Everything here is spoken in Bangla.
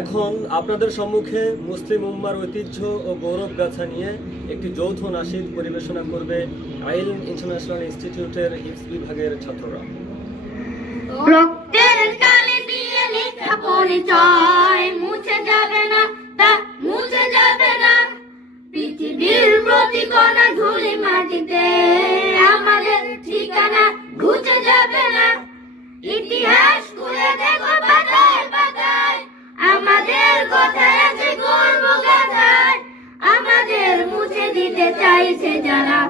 এখন আপনাদের সম্মুখে মুসলিম উম্মার ঐতিহ্য ও গৌরব গাথা নিয়ে একটি যৌথ নাশিদ পরিবেশনা করবে ইলম ইন্টারন্যাশনাল ইনস্টিটিউটের হিফজ বিভাগের ছাত্ররা। রক্তের কালি দিয়ে লেখা পরিচয় মুছে যাবে না, তা মুছে যাবে না। পৃথিবীর প্রতি কণা ধুলি মাটিতে আমাদের ঠিকানা ঘুচে যাবে না। ইতিহাস খুলে দেখো পাতায় পাতায় আমাদের কথায় আছে গর্ব গাথায়। আমাদের মুছে দিতে চাইছে যারা